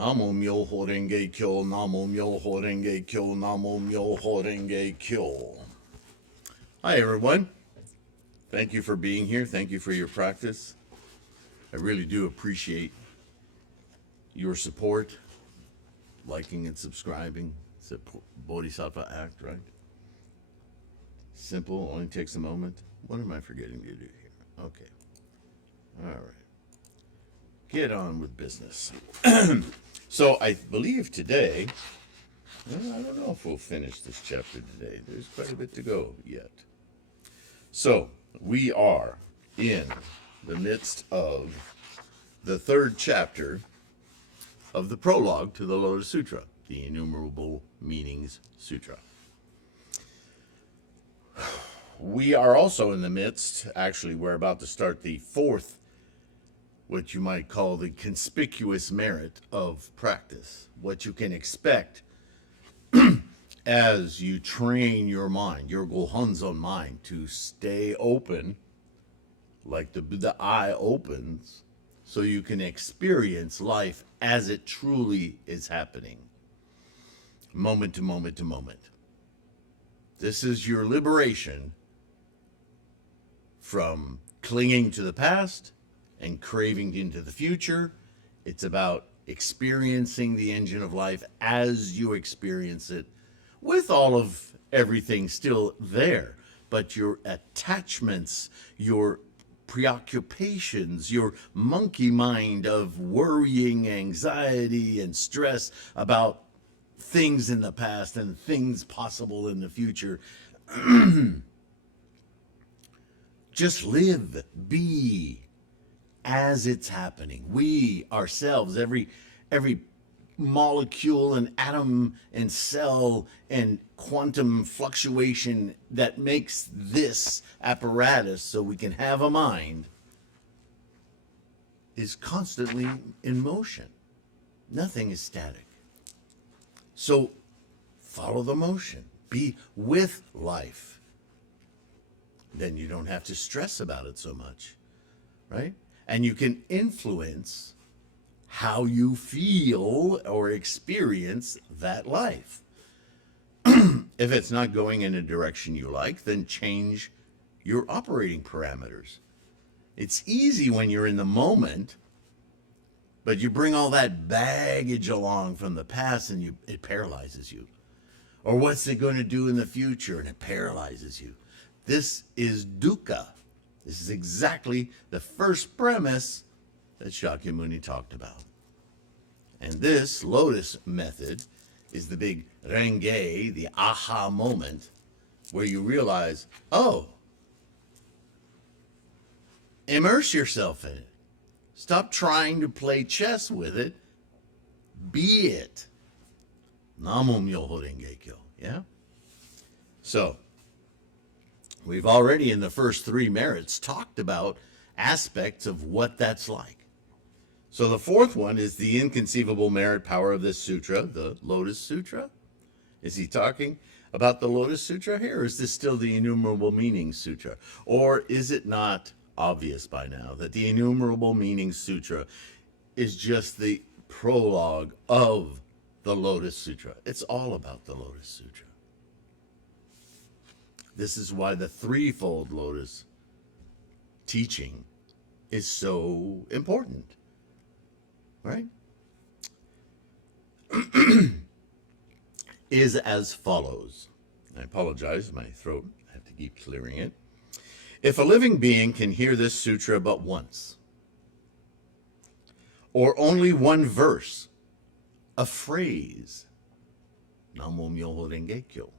Namo Myoho Renge Kyo, Namo Myoho Renge Kyo, Namo Myoho Renge Kyo. Hi, everyone. Thank you for being here. Thank you for your practice. I really do appreciate your support, liking and subscribing. It's a Bodhisattva act, right? Simple, only takes a moment. What am I forgetting to do here? Okay. All right. Get on with business. So I believe today, well, I don't know if we'll finish this chapter today. There's quite a bit to go yet. So we are in the midst of the third chapter of the prologue to the Lotus Sutra, the Innumerable Meanings Sutra. We are also in the midst, actually, we're about to start the fourth, what you might call the conspicuous merit of practice, what you can expect as you train your mind, your Gohonzon mind, to stay open, like the eye opens, so you can experience life as it truly is happening, moment to moment to moment. This is your liberation from clinging to the past and craving into the future. It's about experiencing the engine of life as you experience it, with all of everything still there, but your attachments, your preoccupations, your monkey mind of worrying, anxiety, and stress about things in the past and things possible in the future. Just live, be, as it's happening. We ourselves, every molecule and atom and cell and quantum fluctuation that makes this apparatus so we can have a mind, is constantly in motion. Nothing is static. So follow the motion. Be with life. Then you don't have to stress about it so much, right? And you can influence how you feel or experience that life. If it's not going in a direction you like, then change your operating parameters. It's easy when you're in the moment, but you bring all that baggage along from the past and it paralyzes you. Or what's it going to do in the future, and it paralyzes you. This is dukkha. This is exactly the first premise that Shakyamuni talked about. And this lotus method is the big renge, the aha moment, where you realize, oh, immerse yourself in it. Stop trying to play chess with it. Be it. Namo Myoho Renge Kyo. Yeah? So, we've already in the first three merits talked about aspects of what that's like. So the fourth one is the inconceivable merit power of this sutra, the Lotus Sutra. Is he talking about the Lotus Sutra here, or is this still the Innumerable Meanings Sutra? Or is it not obvious by now that the Innumerable Meanings Sutra is just the prologue of the Lotus Sutra? It's all about the Lotus Sutra. This is why the Threefold Lotus teaching is so important, right? Is as follows. I apologize, my throat, I have to keep clearing it. If a living being can hear this sutra but once, or only one verse, a phrase, Namo Myoho Renge Kyo,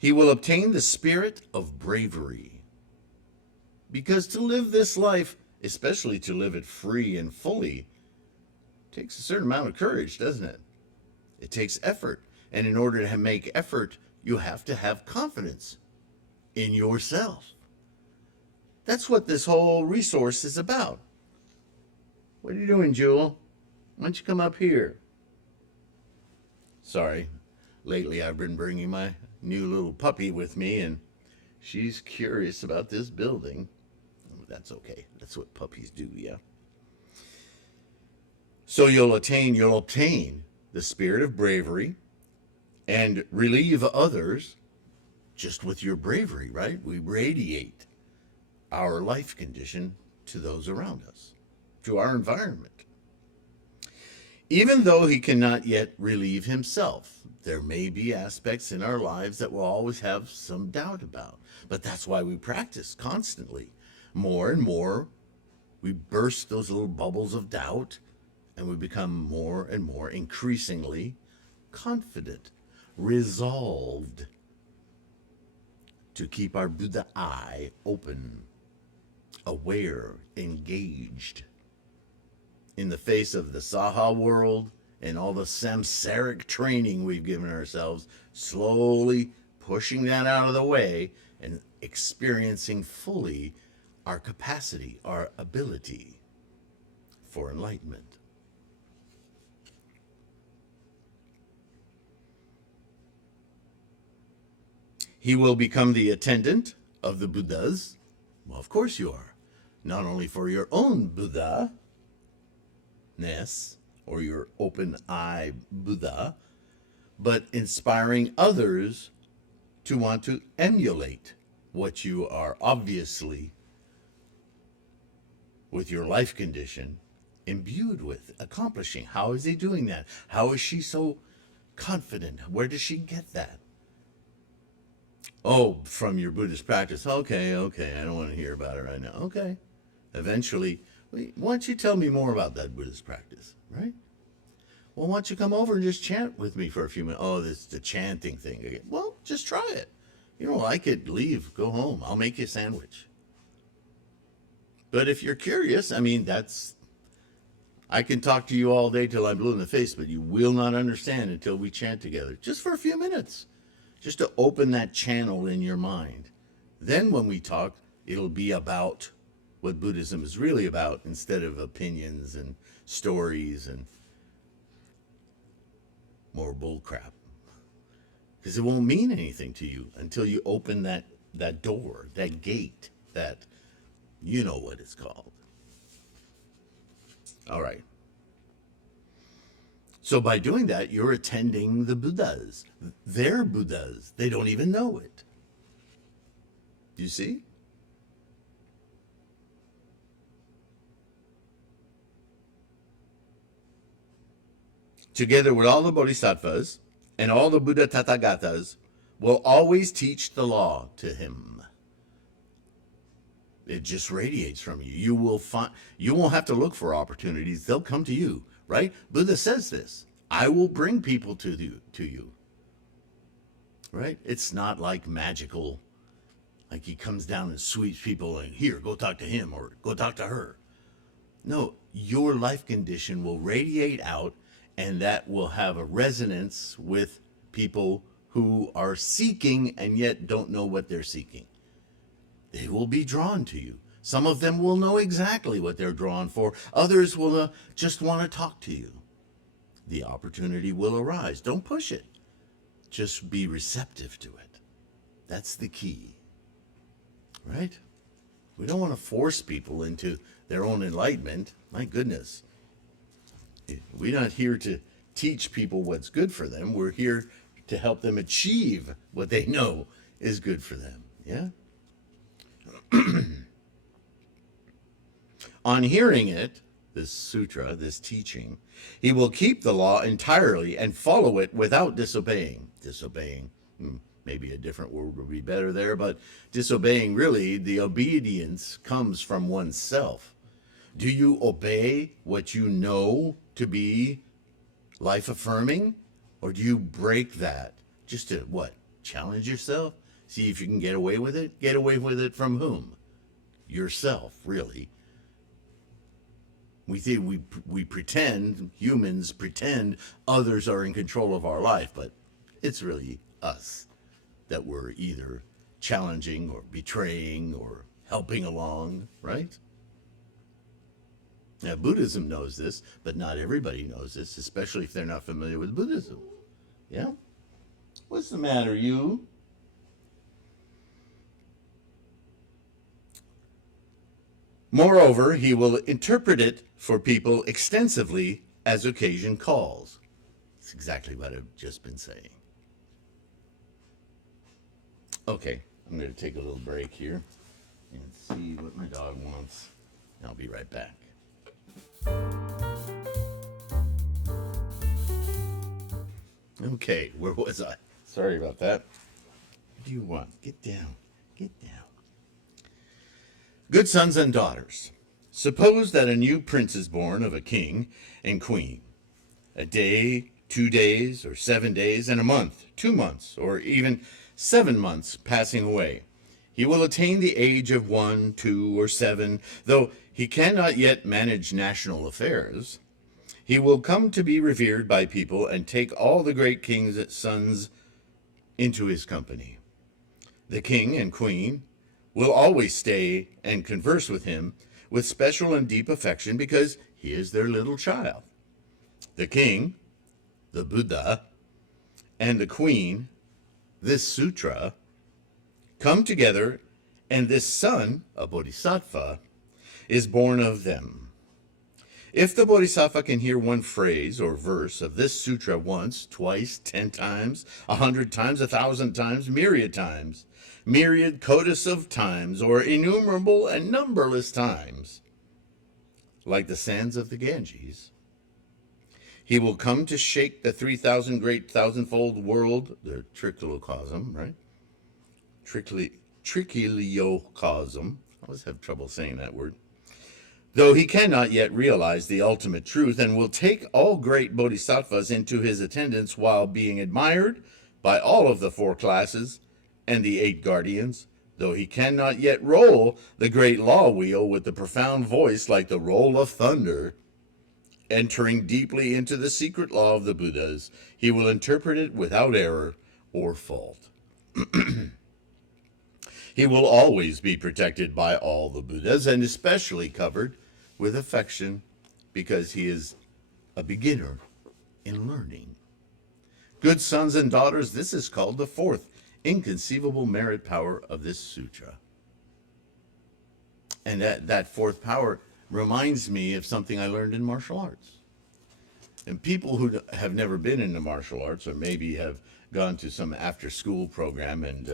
he will obtain the spirit of bravery. Because to live this life, especially to live it free and fully, takes a certain amount of courage, doesn't it? It takes effort. And in order to make effort, you have to have confidence in yourself. That's what this whole resource is about. What are you doing, Jewel? Why don't you come up here? Sorry, lately I've been bringing my new little puppy with me, and she's curious about this building. That's okay. That's what puppies do, yeah. So you'll obtain the spirit of bravery and relieve others just with your bravery, right? We radiate our life condition to those around us, to our environment. Even though he cannot yet relieve himself, there may be aspects in our lives that we'll always have some doubt about. But that's why we practice constantly. More and more, we burst those little bubbles of doubt, and we become more and more increasingly confident, resolved to keep our Buddha eye open, aware, engaged. In the face of the Saha world and all the samsaric training we've given ourselves, slowly pushing that out of the way and experiencing fully our capacity, our ability for enlightenment. He will become the attendant of the Buddhas. Well, of course you are. Not only for your own Buddha-ness or your open eye Buddha, but inspiring others to want to emulate what you are obviously, with your life condition, imbued with, accomplishing. How is he doing that? How is she so confident? Where does she get that? Oh, from your Buddhist practice. Okay, I don't want to hear about it right now. Okay. Eventually, why don't you tell me more about that Buddhist practice, right? Well, why don't you come over and just chant with me for a few minutes? Oh, this is the chanting thing again. Well, just try it. You don't like it, leave, go home. I'll make you a sandwich. But if you're curious, I mean, I can talk to you all day till I'm blue in the face, but you will not understand until we chant together, just for a few minutes, just to open that channel in your mind. Then when we talk, it'll be about what Buddhism is really about, instead of opinions and stories and more bull crap. Because it won't mean anything to you until you open that door, that gate, that, you know what it's called. All right. So by doing that, you're attending the Buddhas. They're Buddhas. They don't even know it. You see? Together with all the bodhisattvas and all the Buddha Tathagatas, will always teach the law to him. It just radiates from you. You won't have to look for opportunities. They'll come to you, right? Buddha says this. I will bring people to you. Right? It's not like magical, like he comes down and sweeps people and here, go talk to him or go talk to her. No, your life condition will radiate out, and that will have a resonance with people who are seeking and yet don't know what they're seeking. They will be drawn to you. Some of them will know exactly what they're drawn for. Others will just want to talk to you. The opportunity will arise. Don't push it. Just be receptive to it. That's the key. Right? We don't want to force people into their own enlightenment. My goodness. We're not here to teach people what's good for them. We're here to help them achieve what they know is good for them. Yeah? On hearing it, this sutra, this teaching, he will keep the law entirely and follow it without disobeying. Disobeying, maybe a different word would be better there, but disobeying, really, the obedience comes from oneself. Do you obey what you know to be life affirming, or do you break that just to what? Challenge yourself? See if you can get away with it? Get away with it from whom? Yourself, really. We think we pretend, humans pretend others are in control of our life, but it's really us that we're either challenging or betraying or helping along, right? Now, Buddhism knows this, but not everybody knows this, especially if they're not familiar with Buddhism. Yeah? What's the matter, you? Moreover, he will interpret it for people extensively as occasion calls. It's exactly what I've just been saying. Okay, I'm going to take a little break here and see what my dog wants. I'll be right back. Okay, where was I? Sorry about that. What do you want? Get down. Get down. Good sons and daughters, suppose that a new prince is born of a king and queen. A day, 2 days, or 7 days, and a month, 2 months, or even 7 months passing away. He will attain the age of 1, 2, or 7, though he cannot yet manage national affairs. He will come to be revered by people and take all the great king's sons into his company. The king and queen will always stay and converse with him with special and deep affection because he is their little child. The king, the Buddha, and the queen, this sutra, come together, and this son, a bodhisattva, is born of them. If the bodhisattva can hear one phrase or verse of this sutra once, twice, 10 times, 100 times, 1,000 times, myriad times, myriad codas of times, or innumerable and numberless times, like the sands of the Ganges, he will come to shake the 3,000 great thousandfold world, the trichiliocosm, right? Trichiliocosm. I always have trouble saying that word. Though he cannot yet realize the ultimate truth, and will take all great bodhisattvas into his attendance while being admired by all of the 4 classes and the 8 guardians, though he cannot yet roll the great law wheel with the profound voice like the roll of thunder. Entering deeply into the secret law of the Buddhas, he will interpret it without error or fault. He will always be protected by all the Buddhas, and especially covered with affection because he is a beginner in learning. Good sons and daughters, this is called the 4th inconceivable merit power of this sutra. And that 4th power reminds me of something I learned in martial arts. And people who have never been into martial arts, or maybe have gone to some after-school program and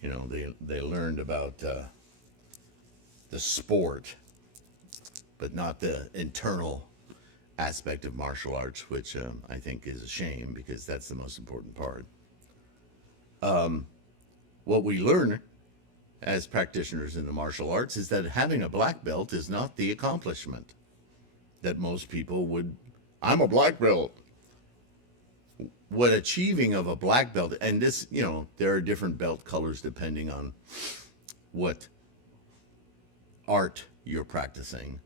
they learned about the sport, but not the internal aspect of martial arts, which I think is a shame because that's the most important part. What we learn as practitioners in the martial arts is that having a black belt is not the accomplishment that most people would. I'm a black belt. What achieving of a black belt, and this, there are different belt colors depending on what art you're practicing.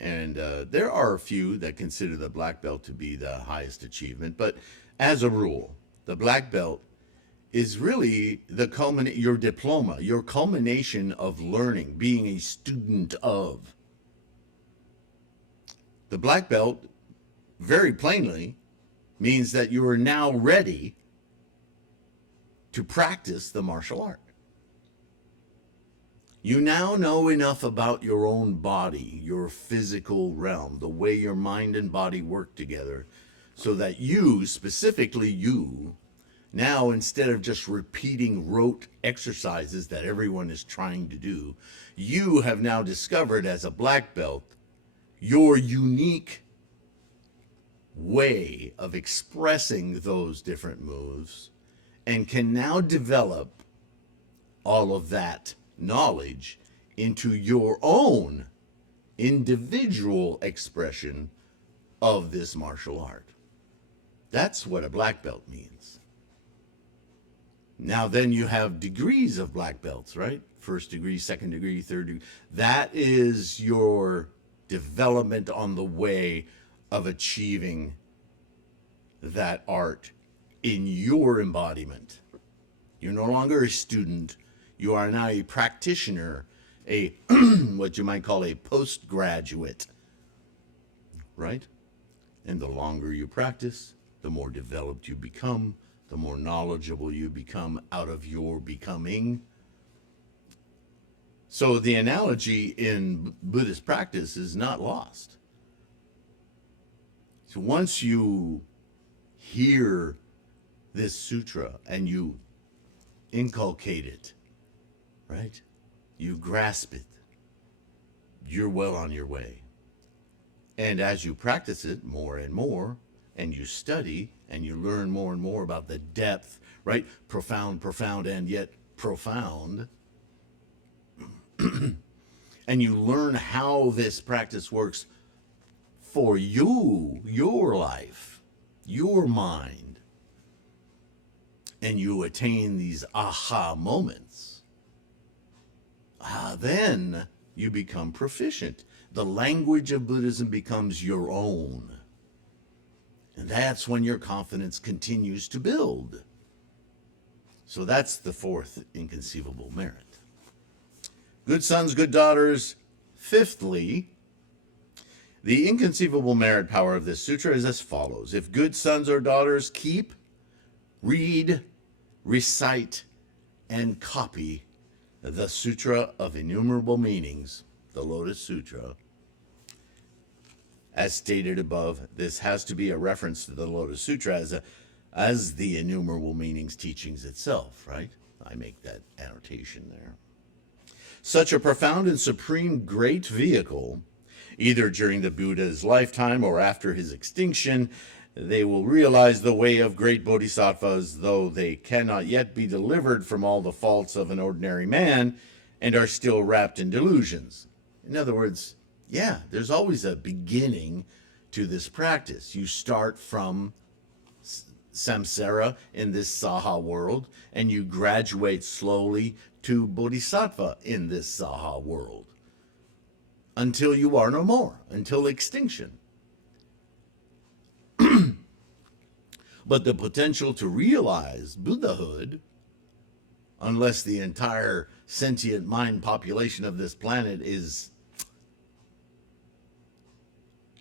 And there are a few that consider the black belt to be the highest achievement, but as a rule, the black belt is really your diploma, your culmination of learning, being a student of. The black belt, very plainly, means that you are now ready to practice the martial art. You now know enough about your own body, your physical realm, the way your mind and body work together, so that you, specifically you, now instead of just repeating rote exercises that everyone is trying to do, you have now discovered as a black belt your unique way of expressing those different moves, and can now develop all of that knowledge into your own individual expression of this martial art. That's what a black belt means. Now then you have degrees of black belts, right? 1st degree, 2nd degree, 3rd degree. That is your development on the way of achieving that art in your embodiment. You're no longer a student. You are now a practitioner, a what you might call a postgraduate, right? And the longer you practice, the more developed you become, the more knowledgeable you become out of your becoming. So the analogy in Buddhist practice is not lost. So once you hear this sutra and you inculcate it, right? You grasp it, you're well on your way. And as you practice it more and more, and you study and you learn more and more about the depth, right? Profound, profound, and yet profound. And you learn how this practice works for you, your life, your mind. And you attain these aha moments. Then you become proficient. The language of Buddhism becomes your own. And that's when your confidence continues to build. So that's the fourth inconceivable merit. Good sons, good daughters. Fifthly, the inconceivable merit power of this sutra is as follows. If good sons or daughters keep, read, recite, and copy the Sutra of Innumerable Meanings, the Lotus Sutra, as stated above, this has to be a reference to the Lotus Sutra as the Innumerable Meanings teachings itself, right? I make that annotation there. Such a profound and supreme great vehicle, either during the Buddha's lifetime or after his extinction, they will realize the way of great bodhisattvas, though they cannot yet be delivered from all the faults of an ordinary man and are still wrapped in delusions. In other words, yeah, there's always a beginning to this practice. You start from samsara in this saha world, and you graduate slowly to bodhisattva in this saha world until you are no more, until extinction. But the potential to realize Buddhahood, unless the entire sentient mind population of this planet is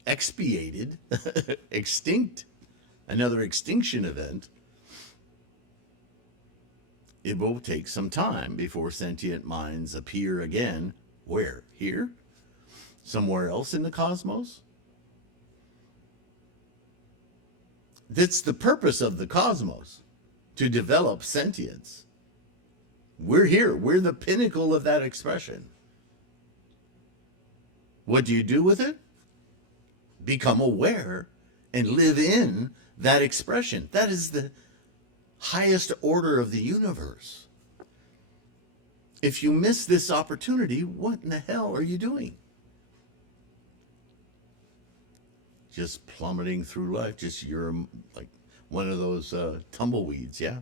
expiated, extinct, another extinction event, it will take some time before sentient minds appear again. Where? Here? Somewhere else in the cosmos? That's the purpose of the cosmos, to develop sentience. We're here. We're the pinnacle of that expression. What do you do with it? Become aware and live in that expression. That is the highest order of the universe. If you miss this opportunity, what in the hell are you doing? Just plummeting through life, just you're like one of those tumbleweeds, yeah?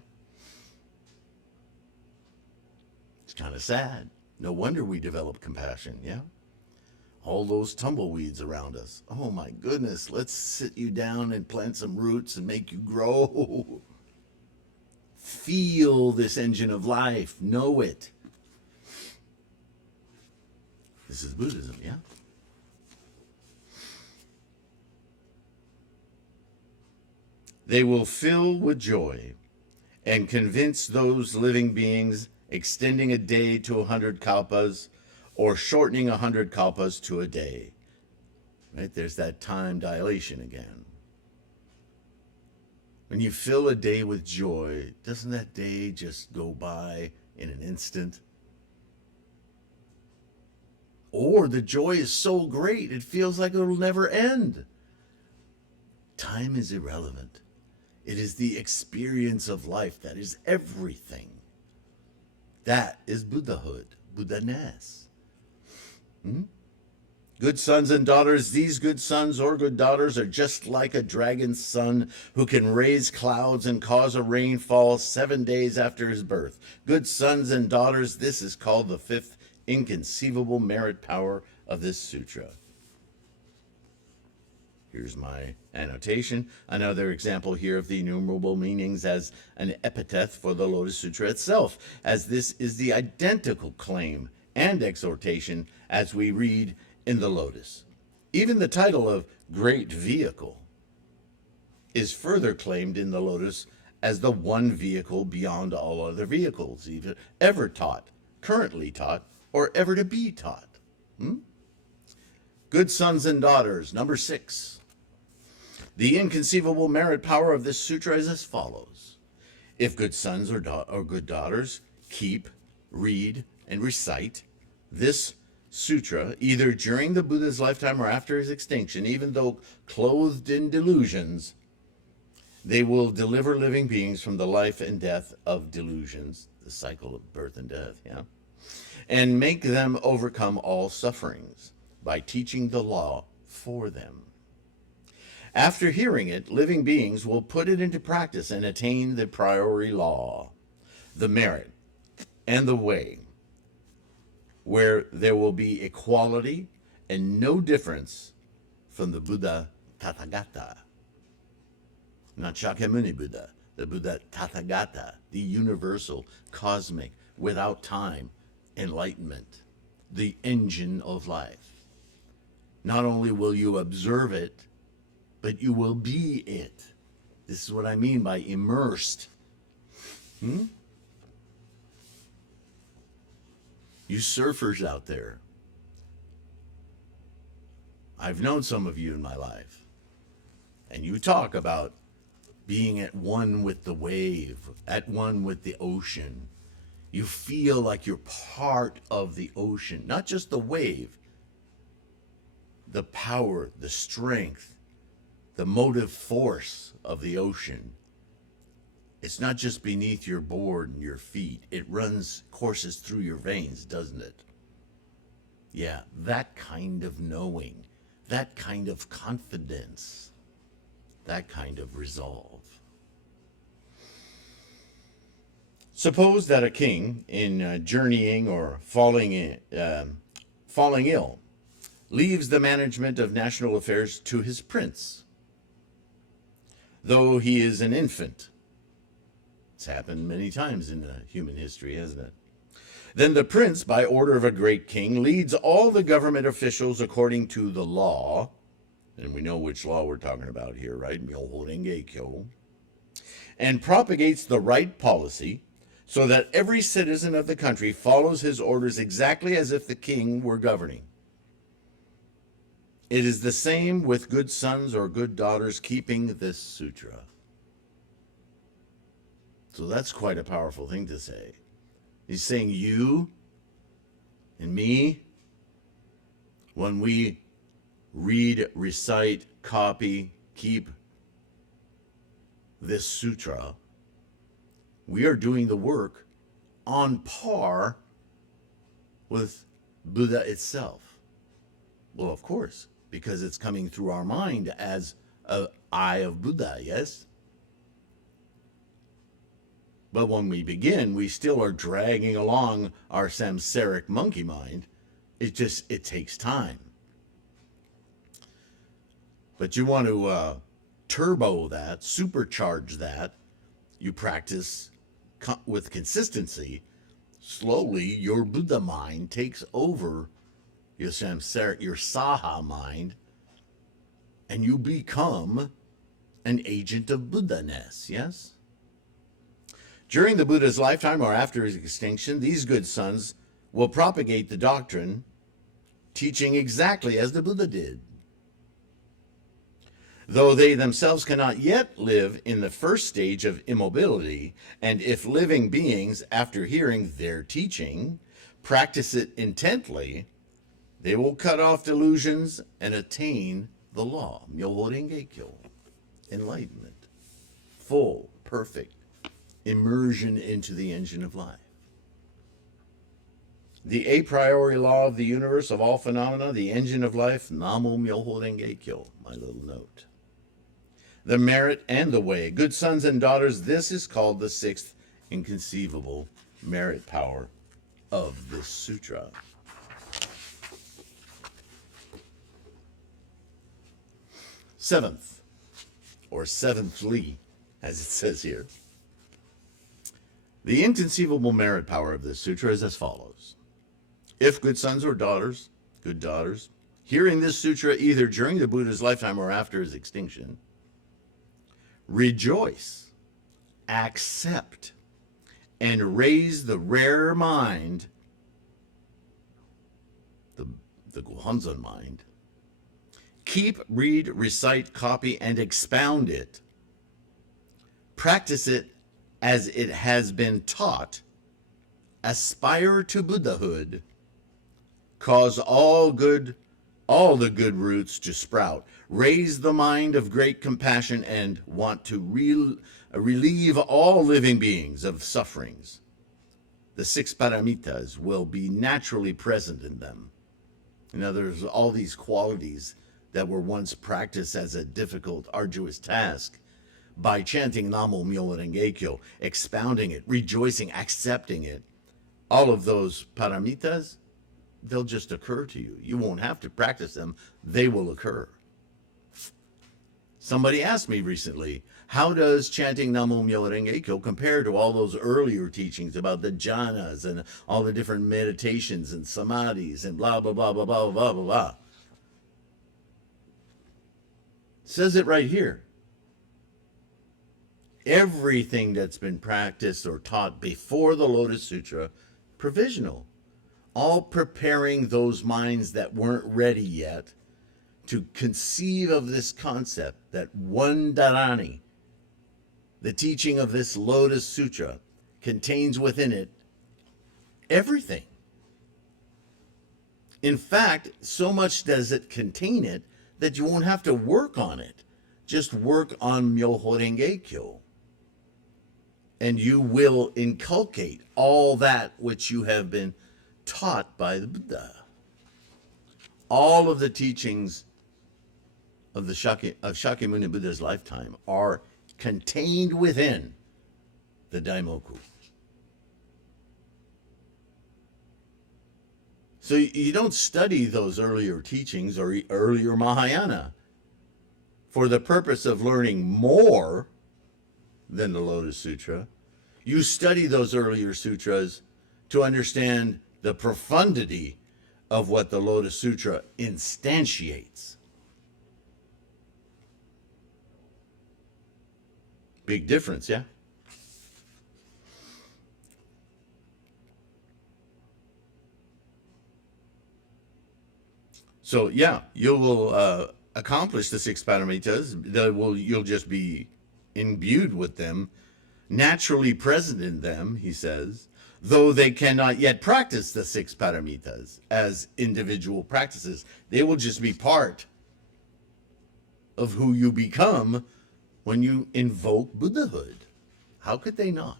It's kind of sad. No wonder we develop compassion, yeah? All those tumbleweeds around us. Oh my goodness, let's sit you down and plant some roots and make you grow. Feel this engine of life. Know it. This is Buddhism, yeah? They will fill with joy and convince those living beings extending a day to 100 kalpas or shortening 100 kalpas to a day. Right? There's that time dilation again. When you fill a day with joy, doesn't that day just go by in an instant? Or the joy is so great, it feels like it'll never end. Time is irrelevant. It is the experience of life that is everything. That is Buddhahood, Buddha-ness. Good sons and daughters, these good sons or good daughters are just like a dragon's son who can raise clouds and cause a rainfall 7 days after his birth. Good sons and daughters, this is called the fifth inconceivable merit power of this sutra. Here's my annotation. Another example here of the innumerable meanings as an epithet for the Lotus Sutra itself, as this is the identical claim and exhortation as we read in the Lotus. Even the title of Great Vehicle is further claimed in the Lotus as the one vehicle beyond all other vehicles, either ever taught, currently taught, or ever to be taught. Good sons and daughters, number 6. The inconceivable merit power of this sutra is as follows. If good sons or good daughters keep, read, and recite this sutra, either during the Buddha's lifetime or after his extinction, even though clothed in delusions, they will deliver living beings from the life and death of delusions, the cycle of birth and death, and make them overcome all sufferings by teaching the law for them. After hearing it, living beings will put it into practice and attain the priori law, the merit, and the way, where there will be equality and no difference from the Buddha Tathagata. Not Shakyamuni Buddha, the Buddha Tathagata, the universal, cosmic, without time, enlightenment, the engine of life. Not only will you observe it, but you will be it. This is what I mean by immersed. You surfers out there, I've known some of you in my life, and you talk about being at one with the wave, at one with the ocean. You feel like you're part of the ocean, not just the wave, the power, the strength, the motive force of the ocean. It's not just beneath your board and your feet. It courses through your veins, doesn't it? Yeah, that kind of knowing, that kind of confidence, that kind of resolve. Suppose that a king, in journeying or falling ill, leaves the management of national affairs to his prince, though he is an infant. It's happened many times in human history, hasn't it? Then the prince, by order of a great king, leads all the government officials according to the law, and we know which law we're talking about here, right? Myoho Renge Kyo, and propagates the right policy so that every citizen of the country follows his orders exactly as if the king were governing. It is the same with good sons or good daughters keeping this sutra. So that's quite a powerful thing to say. He's saying you and me, when we read, recite, copy, keep this sutra, we are doing the work on par with Buddha itself. Well, of course, because it's coming through our mind as an eye of Buddha, yes? But when we begin, we still are dragging along our samsaric monkey mind. It takes time. But you want to turbo that, supercharge that. You practice with consistency. Slowly, your Buddha mind takes over your samsaric, your saha mind, and you become an agent of Buddha-ness, yes? During the Buddha's lifetime or after his extinction, these good sons will propagate the doctrine, teaching exactly as the Buddha did. Though they themselves cannot yet live in the first stage of immobility, and if living beings, after hearing their teaching, practice it intently, they will cut off delusions and attain the law, Myoho Renge Kyo, enlightenment, full, perfect immersion into the engine of life. The a priori law of the universe, of all phenomena, the engine of life, Namo Myoho Renge Kyo, my little note. The merit and the way, good sons and daughters, this is called the sixth inconceivable merit power of this sutra. Seventh, or seventhly, as it says here. The inconceivable merit power of this sutra is as follows. If good sons or daughters, good daughters, hearing this sutra either during the Buddha's lifetime or after his extinction, rejoice, accept, and raise the rare mind, the Gohanzon mind, Keep, read, recite, copy, and expound it. Practice it as it has been taught. Aspire to Buddhahood. Cause all the good roots to sprout. Raise the mind of great compassion and want to relieve all living beings of sufferings. The 6 paramitas will be naturally present in them. Now, there's all these qualities that were once practiced as a difficult, arduous task. By chanting Namo Myoho Renge Kyo, expounding it, rejoicing, accepting it, all of those paramitas, they'll just occur to you. You won't have to practice them. They will occur. Somebody asked me recently, how does chanting Namo Myoho Renge Kyo compare to all those earlier teachings about the jhanas and all the different meditations and samadhis and blah, blah, blah, blah, blah, blah, blah, blah. It says it right here. Everything that's been practiced or taught before the Lotus Sutra, provisional. All preparing those minds that weren't ready yet to conceive of this concept that one Dharani, the teaching of this Lotus Sutra, contains within it everything. In fact, so much does it contain it that you won't have to work on it. Just work on Myoho Renge Kyo. And you will inculcate all that which you have been taught by the Buddha. All of the teachings of Shakyamuni Buddha's lifetime are contained within the Daimoku. So you don't study those earlier teachings or earlier Mahayana for the purpose of learning more than the Lotus Sutra. You study those earlier sutras to understand the profundity of what the Lotus Sutra instantiates. Big difference, yeah? So, yeah, you will accomplish the 6 paramitas. You'll just be imbued with them, naturally present in them, he says, though they cannot yet practice the 6 paramitas as individual practices. They will just be part of who you become when you invoke Buddhahood. How could they not?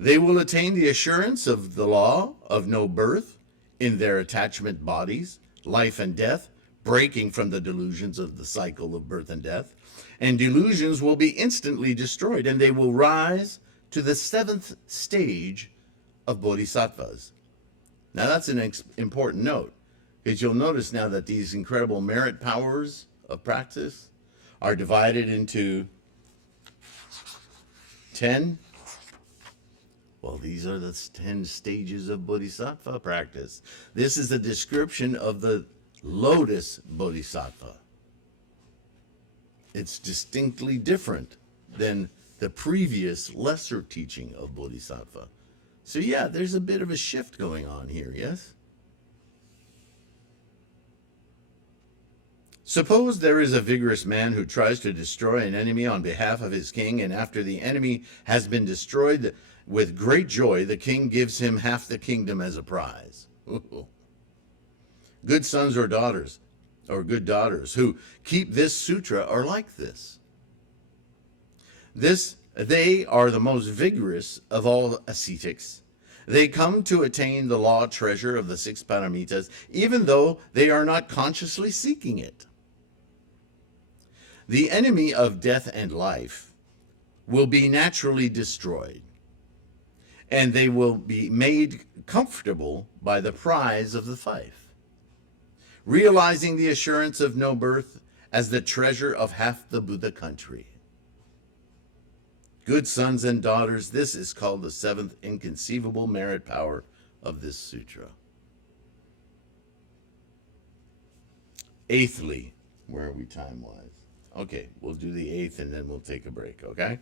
They will attain the assurance of the law of no birth in their attachment bodies, life and death, breaking from the delusions of the cycle of birth and death, and delusions will be instantly destroyed, and they will rise to the 7th stage of bodhisattvas. Now that's an important note, because you'll notice now that these incredible merit powers of practice are divided into 10. Well, these are the 10 stages of bodhisattva practice. This is a description of the Lotus Bodhisattva. It's distinctly different than the previous lesser teaching of Bodhisattva. So yeah, there's a bit of a shift going on here, yes? Suppose there is a vigorous man who tries to destroy an enemy on behalf of his king, and after the enemy has been destroyed, with great joy, the king gives him half the kingdom as a prize. Good sons or daughters, or good daughters, who keep this sutra are like this. They are the most vigorous of all ascetics. They come to attain the law treasure of the 6 paramitas, even though they are not consciously seeking it. The enemy of death and life will be naturally destroyed, and they will be made comfortable by the prize of the fife, realizing the assurance of no birth as the treasure of half the Buddha country. Good sons and daughters, this is called the 7th inconceivable merit power of this sutra. Eighthly, where are we time-wise? Okay, we'll do the 8th and then we'll take a break, okay?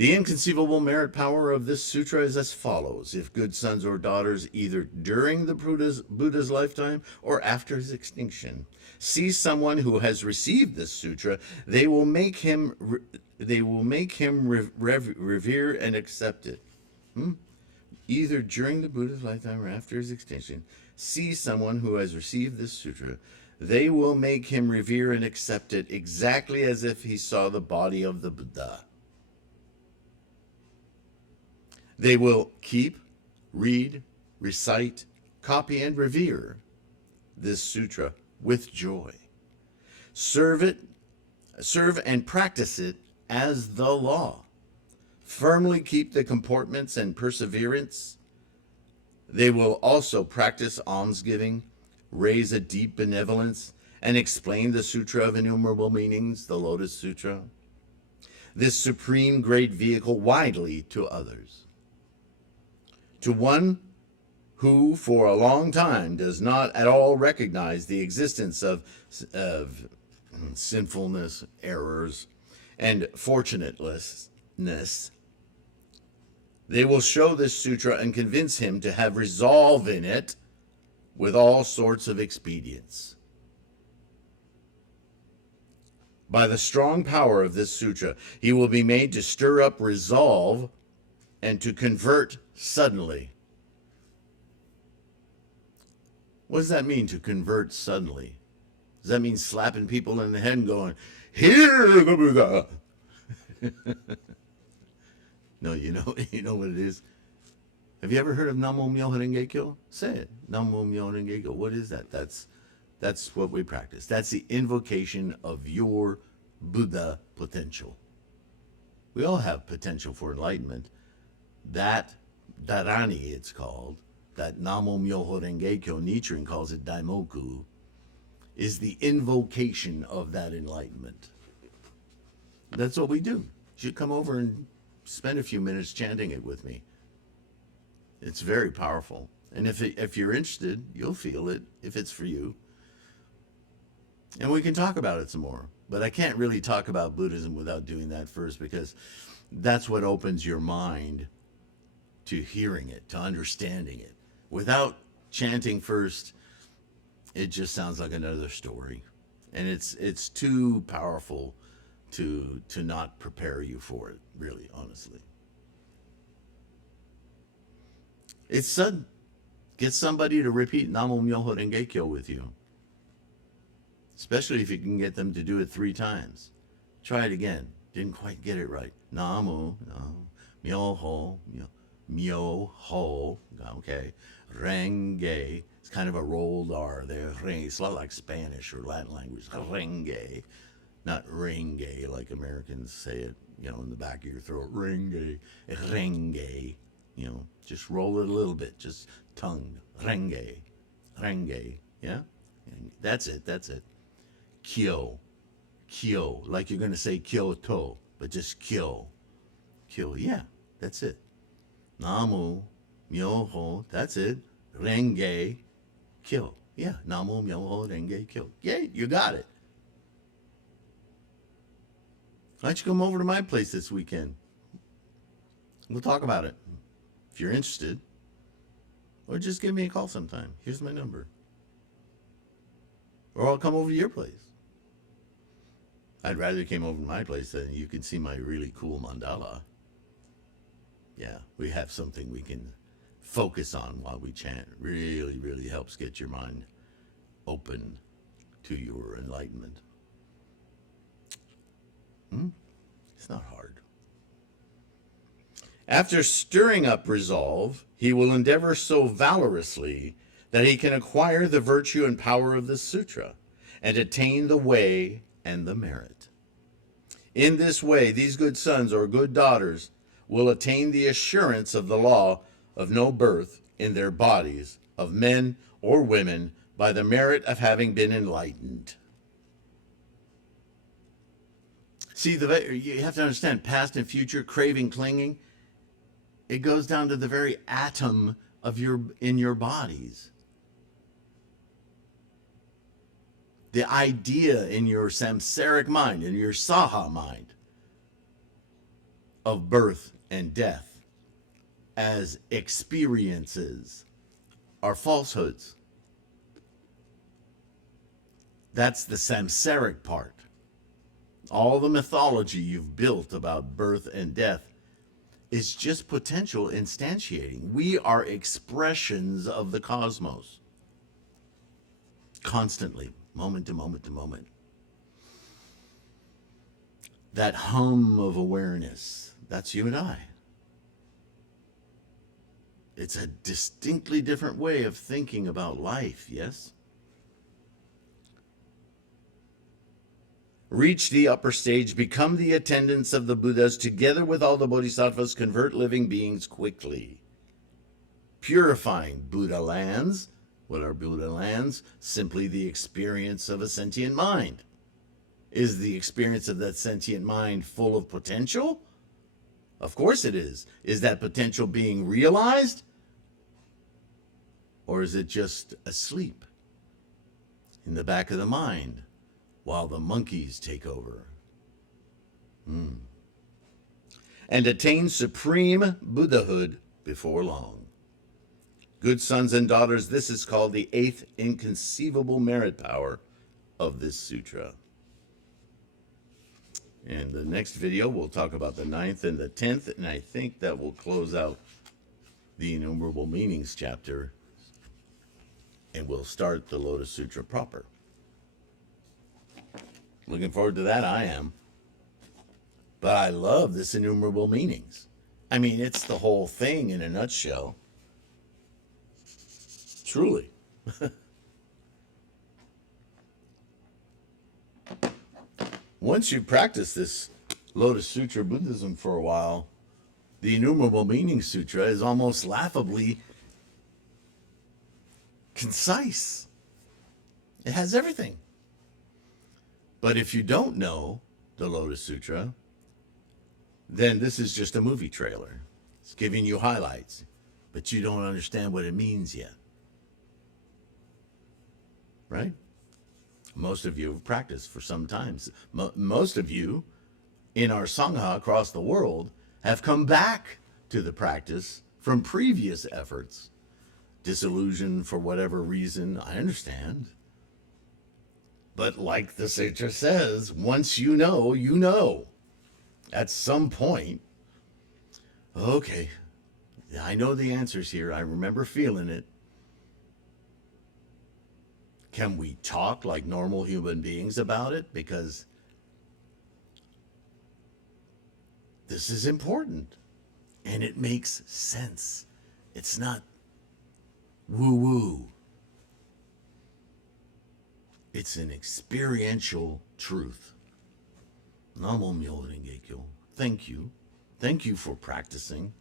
The inconceivable merit power of this sutra is as follows. If good sons or daughters, either during the Buddha's lifetime or after his extinction, see someone who has received this sutra, they will make him revere and accept it. Either during the Buddha's lifetime or after his extinction, see someone who has received this sutra, they will make him revere and accept it exactly as if he saw the body of the Buddha. They will keep, read, recite, copy, and revere this sutra with joy. Serve and practice it as the law. Firmly keep the comportments and perseverance. They will also practice almsgiving, raise a deep benevolence, and explain the Sutra of Innumerable Meanings, the Lotus Sutra, this supreme great vehicle widely to others. To one who for a long time does not at all recognize the existence of sinfulness, errors, and fortunateness, they will show this sutra and convince him to have resolve in it with all sorts of expedients. By the strong power of this sutra, he will be made to stir up resolve and to convert suddenly. What does that mean, to convert suddenly? Does that mean slapping people in the head and going, "Hear the Buddha"? No, you know what it is. Have you ever heard of Namo Myoho Renge Kyo? Say it. Namo Myoho Renge Kyo. What is that? That's what we practice. That's the invocation of your Buddha potential. We all have potential for enlightenment. That Dharani, it's called, that Namo Myoho Renge Kyo, Nichiren calls it Daimoku, is the invocation of that enlightenment. That's what we do. You should come over and spend a few minutes chanting it with me. It's very powerful. And if you're interested, you'll feel it if it's for you. And we can talk about it some more. But I can't really talk about Buddhism without doing that first, because that's what opens your mind to hearing it, to understanding it. Without chanting first, it just sounds like another story. And it's too powerful to not prepare you for it, really, honestly. It's sudden. Get somebody to repeat Namo Myoho Renge Kyo with you. Especially if you can get them to do it 3 times. Try it again. Didn't quite get it right. Namo, Myoho, Myoho, okay. Renge. It's kind of a rolled R there. It's a lot like Spanish or Latin language. Renge. Not renge like Americans say it, in the back of your throat. Renge. Renge. Just roll it a little bit. Just tongue. Renge. Renge. Yeah? That's it. Kyo. Kyo. Like you're going to say Kyoto, but just Kyo. Kyo. Yeah, that's it. Namu, Myoho. That's it. Renge. Kyo. Yeah. Namu, Myoho, Renge, Kyo. Yeah, you got it. Why don't you come over to my place this weekend? We'll talk about it. If you're interested. Or just give me a call sometime. Here's my number. Or I'll come over to your place. I'd rather you came over to my place than you can see my really cool mandala. Yeah, we have something we can focus on while we chant. Really, really helps get your mind open to your enlightenment. It's not hard. After stirring up resolve, he will endeavor so valorously that he can acquire the virtue and power of this sutra and attain the way and the merit. In this way, these good sons or good daughters will attain the assurance of the law of no birth in their bodies of men or women by the merit of having been enlightened. See, you have to understand, past and future, craving, clinging, it goes down to the very atom of in your bodies. The idea in your samsaric mind, in your saha mind, of birth and death as experiences are falsehoods. That's the samsaric part. All the mythology you've built about birth and death is just potential instantiating. We are expressions of the cosmos. Constantly, moment to moment to moment. That hum of awareness, that's you and I. It's a distinctly different way of thinking about life, yes? Reach the upper stage, become the attendants of the Buddhas, together with all the Bodhisattvas, convert living beings quickly. Purifying Buddha lands. What are Buddha lands? Simply the experience of a sentient mind. Is the experience of that sentient mind full of potential? Of course it is. Is that potential being realized? Or is it just asleep in the back of the mind while the monkeys take over? And attain supreme Buddhahood before long. Good sons and daughters, this is called the 8th inconceivable merit power of this sutra. In the next video, we'll talk about the 9th and the 10th, and I think that will close out the Innumerable Meanings chapter, and we'll start the Lotus Sutra proper. Looking forward to that, I am. But I love this Innumerable Meanings. I mean, it's the whole thing in a nutshell. Truly. Once you practice this Lotus Sutra Buddhism for a while, the Innumerable Meanings Sutra is almost laughably concise. It has everything. But if you don't know the Lotus Sutra, then this is just a movie trailer. It's giving you highlights, but you don't understand what it means yet. Right? Most of you have practiced for some time. Most of you in our Sangha across the world have come back to the practice from previous efforts. Disillusioned for whatever reason, I understand. But like the Sutra says, once you know, you know. At some point, okay, I know the answers here. I remember feeling it. Can we talk like normal human beings about it? Because this is important and it makes sense. It's not woo-woo. It's an experiential truth. Namo Myoho Renge Kyo. Thank you. Thank you for practicing.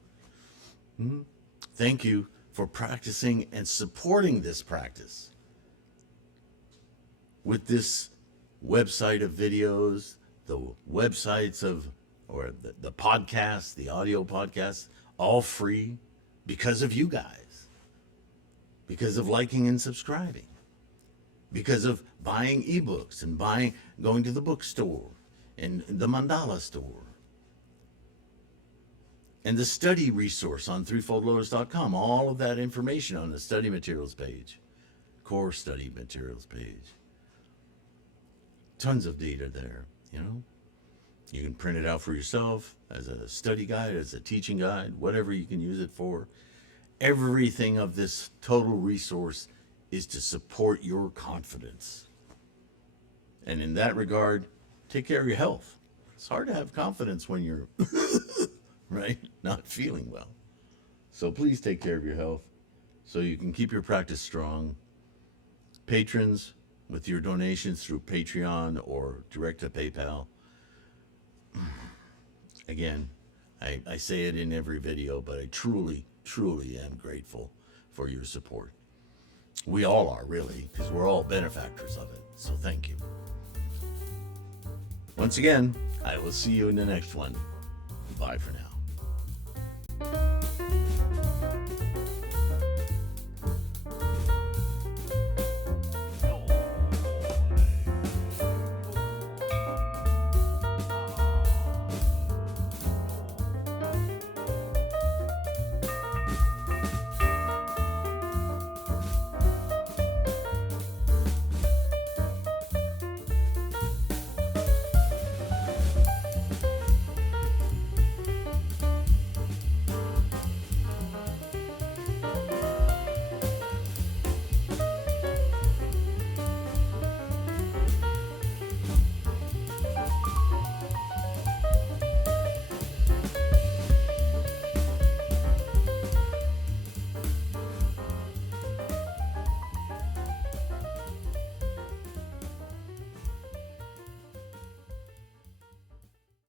Thank you for practicing and supporting this practice with this website of videos, the websites of, or the podcasts, the audio podcasts, all free because of you guys, because of liking and subscribing, because of buying ebooks and going to the bookstore and the mandala store and the study resource on threefoldlotus.com. All of that information on the study materials page, core study materials page. Tons of data there, you know. You can print it out for yourself as a study guide, as a teaching guide, whatever you can use it for. Everything of this total resource is to support your confidence. And in that regard, take care of your health. It's hard to have confidence when you're, right, not feeling well. So please take care of your health so you can keep your practice strong. Patrons, with your donations through Patreon or direct to PayPal. Again, I say it in every video, but I truly, truly am grateful for your support. We all are, really, because we're all benefactors of it. So thank you. Once again, I will see you in the next one. Bye for now.